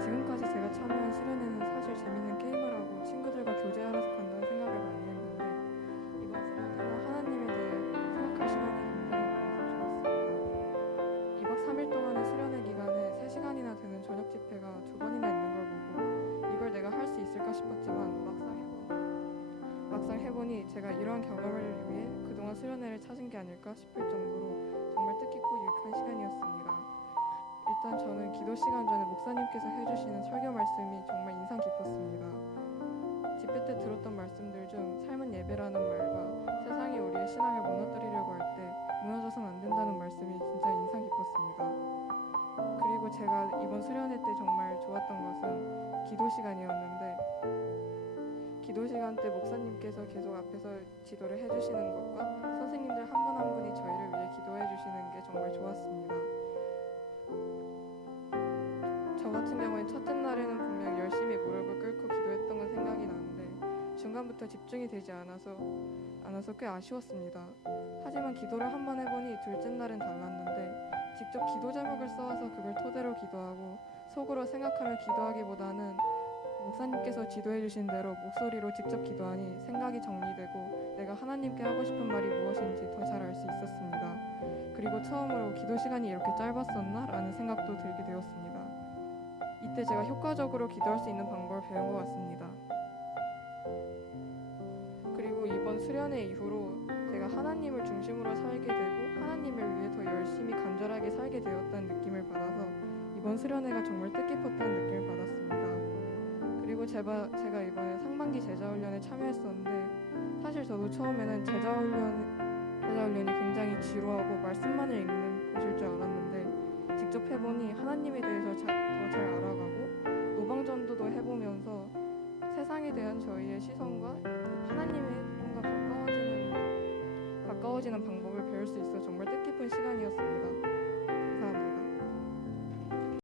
지금까지 제가 참여한 수련회는 사실 재밌는 게임을 하고 친구들과 교제하러 간다는 생각을 많이 했는데 이번 수련회는 하나님에 대해 생각할 시간이 굉장히 많아서 좋았습니다. 2박 3일 동안의 수련회 기간에 3시간이나 되는 저녁 집회가 두 번이나 있는 걸 보고 이걸 내가 할 수 있을까 싶었지만 막상 해보니 막상 해보니 제가 이러한 경험을 위해 그동안 수련회를 찾은 게 아닐까 싶을 정도로 정말 뜻깊고 유익한 시간이었습니다. 저는 기도 시간 전에 목사님께서 해주시는 설교 말씀이 정말 인상 깊었습니다. 집회 때 들었던 말씀들 중 삶은 예배라는 말과 세상이 우리의 신앙을 무너뜨리려고 할 때 무너져선 안 된다는 말씀이 진짜 인상 깊었습니다. 그리고 제가 이번 수련회 때 정말 좋았던 것은 기도 시간이었는데 기도 시간 때 목사님께서 계속 앞에서 지도를 해주시는 것과 저 같은 경우엔 첫째 날에는 분명 열심히 무릎을 꿇고 기도했던 건 생각이 나는데 중간부터 집중이 되지 않아서 않아서 꽤 아쉬웠습니다. 하지만 기도를 한 번 해보니 둘째 날은 달랐는데 직접 기도 제목을 써와서 그걸 토대로 기도하고 속으로 생각하며 기도하기보다는 목사님께서 지도해 주신 대로 목소리로 직접 기도하니 생각이 정리되고 내가 하나님께 하고 싶은 말이 무엇인지 더 잘 알 수 있었습니다. 그리고 처음으로 기도 시간이 이렇게 짧았었나? 라는 생각도 들게 되었습니다. 이때 제가 효과적으로 기도할 수 있는 방법을 배운 것 같습니다. 그리고 이번 수련회 이후로 제가 하나님을 중심으로 살게 되고 하나님을 위해 더 열심히 간절하게 살게 되었다는 느낌을 받아서 이번 수련회가 정말 뜻깊었다는 느낌을 받았습니다. 그리고 제가, 제가 이번에 상반기 제자훈련에 참여했었는데 사실 저도 처음에는 제자훈련, 제자훈련이 굉장히 지루하고 말씀만을 읽는 알았는데 직접 해보니 하나님에 대해서 더 잘 알아가고 노방전도도 해보면서 세상에 대한 저희의 시선과 하나님의 좀더 가까워지는 가까워지는 방법을 배울 수 있어 정말